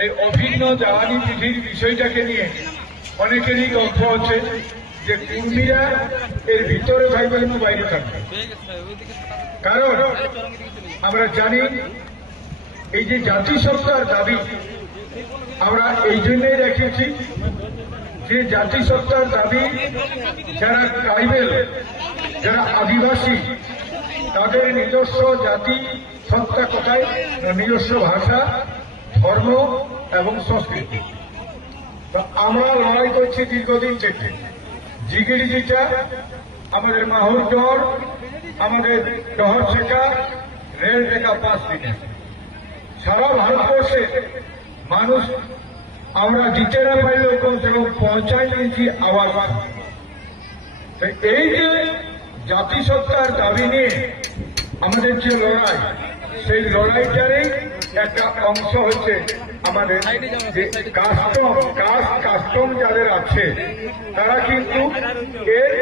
এই অভিন্ন জ্বালানি বিধির বিষয়টাকে নিয়ে অনেকেরই গল্প হচ্ছে যে কুর্মীরা এর ভিতরে থাকবে কিন্তু বাইরে থাকবে। কারণ আমরা জানি এই যে জাতিসত্তার দাবি আমরা এই জন্যই রেখেছি যে জাতিসত্তার দাবি যারা ট্রাইবেল, যারা আদিবাসী, তাদের নিজস্ব জাতি সত্তা কোথায়, নিজস্ব ভাষা, ধর্ম এবং সংস্কৃতি। আমরা লড়াই করছি দীর্ঘদিন থেকে। জিগিরি যেটা আমাদের মাহুর ডহর, আমাদের ডহর শেখা রেল রেখা 5 দিনে সারা ভারতবর্ষে মানুষ আমরা জিতে না পারলেও কমসে কম 95 ইঞ্চি আওয়াজ। এই যে জাতিসত্তার দাবি নিয়ে আমাদের যে লড়াই, সেই লড়াইটারই একটা অংশ হচ্ছে আমাদের যে কাস্টম যাদের আছে তারা কিন্তু এর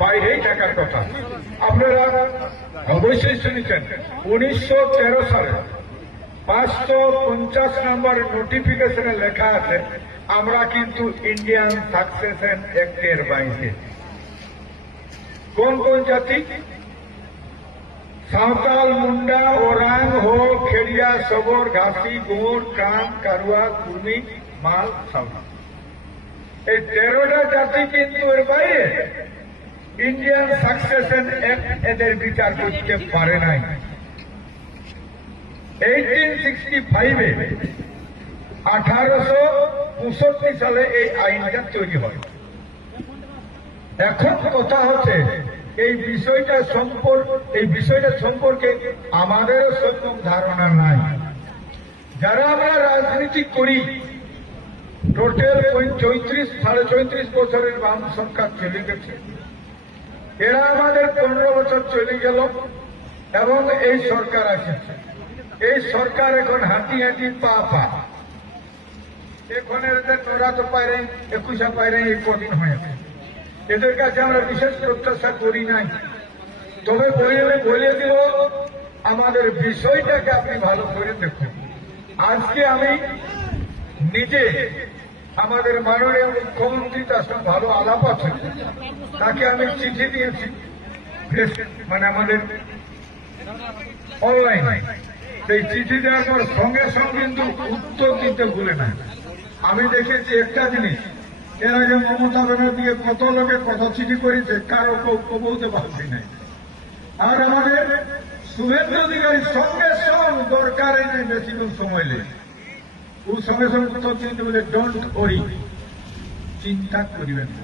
বাইরেই থাকার কথা। আপনারা অবশ্যই শুনেছেন 1913 সালে 550 নম্বর নোটিফিকেশনে লেখা আছে আমরা কিন্তু ইন্ডিয়ান সাকসেশন অ্যাক্টের বাইরে। কোন কোন জাতি? সাঁওতাল, মুন্ডা, ওরাং, হো, খেড়িয়া, সবর, ঘাসি, গোঁড়, কাম, কারুয়া, কুর্মী, মাল, সাঁওতাল, এই 13টা জাতি কিন্তু এর বাইরে ইন্ডিয়ান সাকসেশন অ্যাক্ট এদের বিচার করতে পারে নাই। 1865-এ 1865 সালে এই আইনটা তৈরি হয়। এখন কথা হচ্ছে এই বিষয়টা সম্পর্কে আমাদেরও সম্যক ধারণা নাই। যারা আমরা রাজনীতি করি, টোটাল 34-35 বছরের বাম সরকার চলে গেছে, এরা আমাদের 15 বছর চলে গেল এবং এই সরকার আসছে। এই সরকার এখন হাঁটি হাঁটি পা পা, এখন এদের নোরা তো পাইরে 21 পাইরে এই কদিন হয়েছে। এদের কাছে আমরা বিশেষ প্রত্যাশা করি নাই, তবে বলে দিব আমাদের বিষয়টাকে আপনি ভালো করে দেখুন। আজকে আমি নিজে আমাদের মাননীয় মুখ্যমন্ত্রী, তার সঙ্গে ভালো আলাপ আছে, তাকে আমি চিঠি দিয়েছি, মানে আমাদের অনলাইন। সেই চিঠি দেওয়ার পর সঙ্গে সঙ্গে কিন্তু উত্তর দিতে ভুলে না। আমি দেখেছি একটা জিনিস, এর আগে মমতা ব্যানার্জিকে কত লোকে কত চিঠি করেছে, কারো কেউ বলতে পারছি নাই। আর আমাদের শুভেন্দু অধিকারী সঙ্গে সঙ্গে দরকারে নেই বেশি সময় নেই, ও সঙ্গে সঙ্গে উত্তর দিতে বলে ডোন্ট ওরি, চিন্তা করিবেন না।